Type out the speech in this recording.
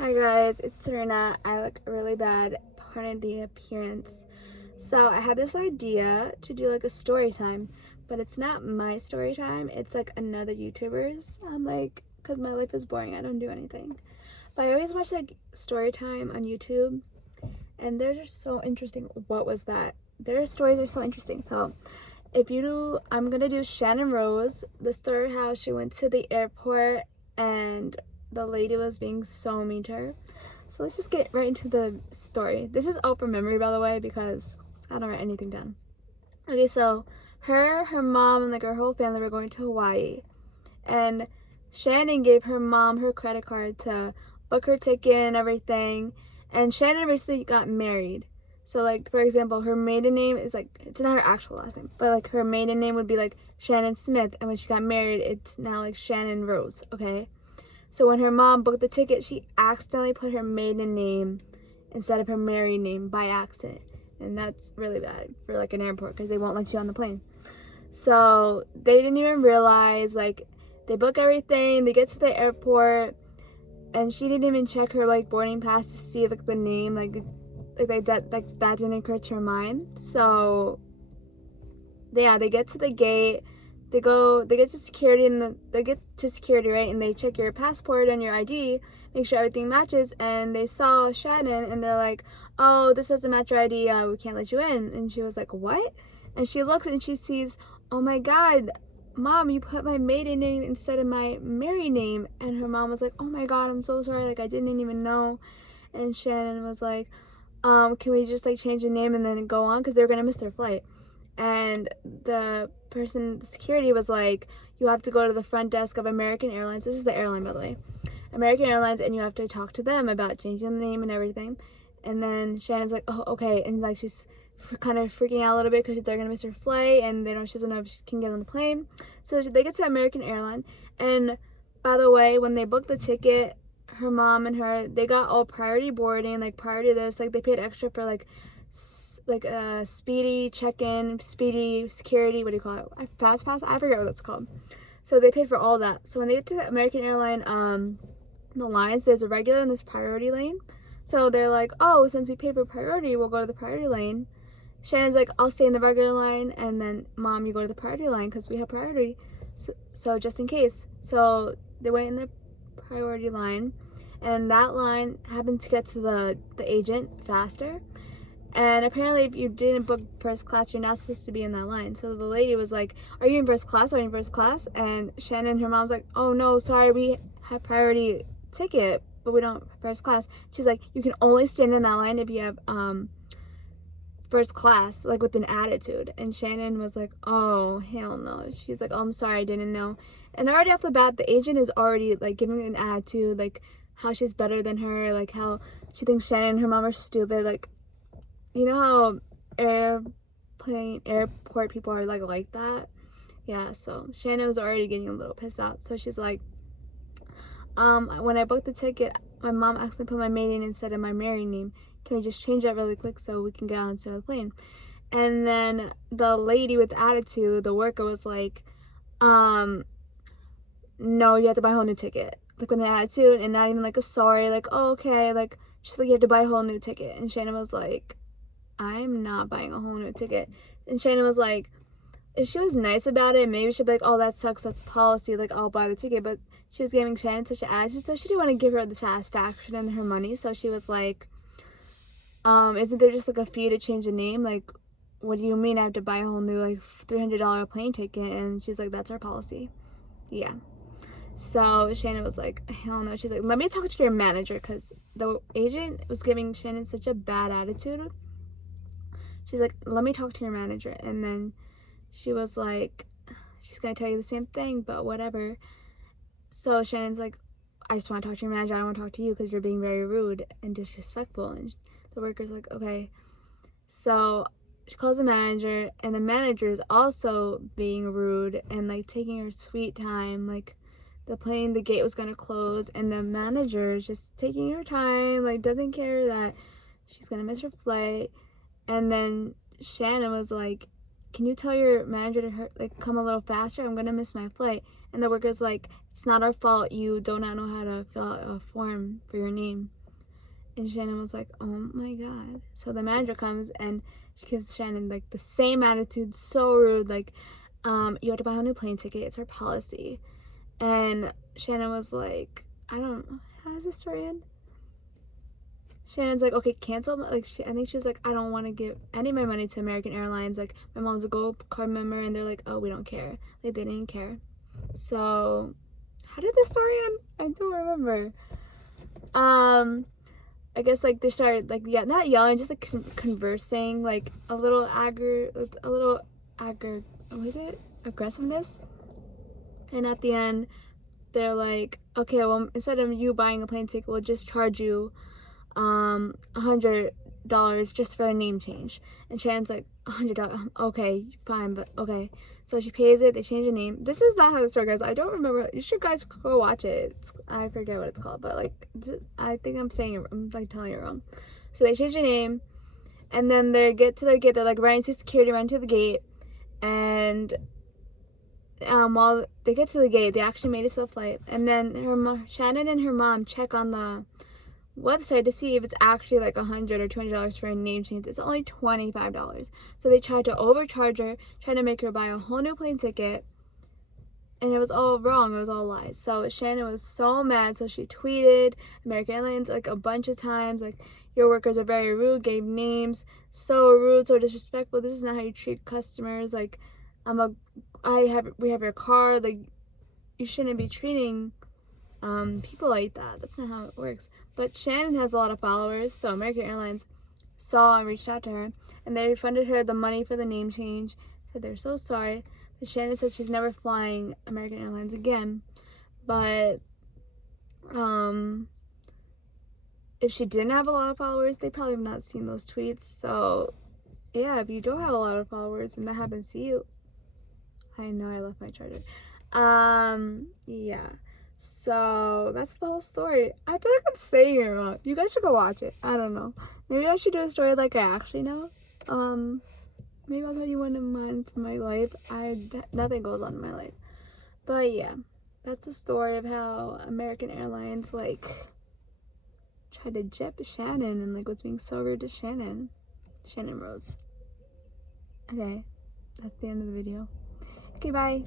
Hi guys, it's Serena. I look really bad, pardon the appearance. So I had this idea to do like a story time, but it's not my story time. It's like another YouTuber's. I'm like, cause my life is boring. I don't do anything. But I always watch like story time on YouTube, and they're just so interesting. What was that? Their stories are so interesting. So if you do, I'm gonna do Shannon Rose, the story how she went to the airport and the lady was being so mean to her. So let's just get right into the story. This is all from memory, by the way, because I don't write anything down. Okay, so her mom, and like her whole family were going to Hawaii, and Shannon gave her mom her credit card to book her ticket and everything. And Shannon recently got married. So like for example, her maiden name is like, it's not her actual last name, but like her maiden name would be like Shannon Smith, and when she got married, it's now like Shannon Rose, okay? So when her mom booked the ticket, she accidentally put her maiden name instead of her married name by accident. And that's really bad for like an airport because they won't let you on the plane. So they didn't even realize, like, they book everything, they get to the airport, and she didn't even check her like boarding pass to see if like the name that didn't occur to her mind. So yeah, they get to the gate, they get to security, and they get to security, right, and they check your passport and your ID, make sure everything matches, and they saw Shannon, and they're like, oh, this doesn't match your ID, we can't let you in. And she was like, what? And she looks and she sees, oh my god, mom, you put my maiden name instead of my married name. And her mom was like, oh my god, I'm so sorry, like I didn't even know. And Shannon was like, can we just like change the name and then go on, because they were gonna miss their flight. And the person, the security, was like, you have to go to the front desk of American Airlines. This is the airline, by the way. American Airlines, and you have to talk to them about changing the name and everything. And then Shannon's like, oh, okay. And like she's kind of freaking out a little bit because they're gonna miss her flight, and she doesn't know if she can get on the plane. So they get to American Airline, and by the way, when they booked the ticket, her mom and her, they got all priority boarding, like priority this, like they paid extra for like speedy check-in, speedy security, what do you call it? Pass, I forget what that's called. So they paid for all that. So when they get to the American Airline, the lines, there's a regular and this priority lane. So they're like, oh, since we paid for priority, we'll go to the priority lane. Shannon's like, I'll stay in the regular line, and then mom, you go to the priority line because we have priority. So just in case. So they went in the priority line, and that line happened to get to the agent faster. And apparently, if you didn't book first class, you're not supposed to be in that line. So the lady was like, are you in first class? Are you in first class? And Shannon, her mom's like, oh no, sorry, we have priority ticket, but we don't have first class. She's like, you can only stand in that line if you have first class, like with an attitude. And Shannon was like, oh, hell no. She's like, oh, I'm sorry, I didn't know. And already off the bat, the agent is already like giving an attitude, like how she's better than her, like how she thinks Shannon and her mom are stupid, like, you know how airport people are like that? Yeah, so Shannon was already getting a little pissed off. So she's like, when I booked the ticket, my mom asked me to put my maiden instead of my married name. Can we just change that really quick so we can get onto the plane? And then the lady with attitude, the worker, was like, no, you have to buy a whole new ticket. Like with an attitude, and not even like a sorry, like, oh, okay, like just like you have to buy a whole new ticket. And Shannon was like, I'm not buying a whole new ticket. And Shannon was like, if she was nice about it, maybe she'd be like, oh, that sucks, that's policy, like I'll buy the ticket. But she was giving Shannon such an attitude, so she didn't want to give her the satisfaction and her money. So she was like, isn't there just like a fee to change the name? Like, what do you mean I have to buy a whole new like $300 plane ticket? And she's like, that's our policy. Yeah. So Shannon was like, hell no. She's like, let me talk to your manager, because the agent was giving Shannon such a bad attitude. She's like, let me talk to your manager. And then she was like, she's gonna tell you the same thing, but whatever. So Shannon's like, I just want to talk to your manager, I don't want to talk to you because you're being very rude and disrespectful. And the worker's like, okay. So she calls the manager, and the manager is also being rude and like taking her sweet time. Like the gate was gonna close, and the manager is just taking her time, like doesn't care that she's gonna miss her flight. And then Shannon was like, can you tell your manager to come a little faster? I'm gonna miss my flight. And the worker's like, it's not our fault, you do not know how to fill out a form for your name. And Channon was like, oh my god. So the manager comes and she gives Channon like the same attitude, so rude, like, you have to buy a new plane ticket, it's our policy. And Channon was like, I don't, how does this story end? Shannon's like, okay, cancel. Like, I think she was like, I don't want to give any of my money to American Airlines. Like, my mom's a gold card member, and they're like, oh, we don't care. Like, they didn't care. So, how did this story end? I don't remember. I guess like they started like, yeah, not yelling, just like conversing, like a little what is it? Aggressiveness. And at the end, they're like, okay, well, instead of you buying a plane ticket, we'll just charge you $100 just for a name change. And Shannon's like, $100, okay, fine, but okay. So she pays it, they change the name. This is not how the story goes. I don't remember. You should guys go watch it. I forget what it's called, but like, I think I'm like telling it wrong. So they change the name, and then they get to their gate. They're like running to security, running to the gate, and while they get to the gate, they actually made it to the flight. And then Channon and her mom check on the website to see if it's actually like $100 or $200 for a name change. It's only $25. So they tried to overcharge her, trying to make her buy a whole new plane ticket, and it was all wrong. It was all lies. So Channon was so mad, so she tweeted American Airlines like a bunch of times, like, your workers are very rude, gave names, so rude, so disrespectful, this is not how you treat customers, like, we have your card, like, you shouldn't be treating people like that. That's not how it works. But Channon has a lot of followers, so American Airlines saw and reached out to her, and they refunded her the money for the name change. Said they're so sorry. But Channon said she's never flying American Airlines again. But if she didn't have a lot of followers, they probably have not seen those tweets. So yeah, if you don't have a lot of followers and that happens to you, I know I left my charger. Yeah. So that's the whole story. I feel like I'm saying it wrong. You guys should go watch it. I don't know. Maybe I should do a story like I actually know. Maybe I'll tell you one of mine from my life. Nothing goes on in my life. But yeah, that's the story of how American Airlines like tried to jip Channon and like was being so rude to Channon Rose. Okay, that's the end of the video. Okay, bye.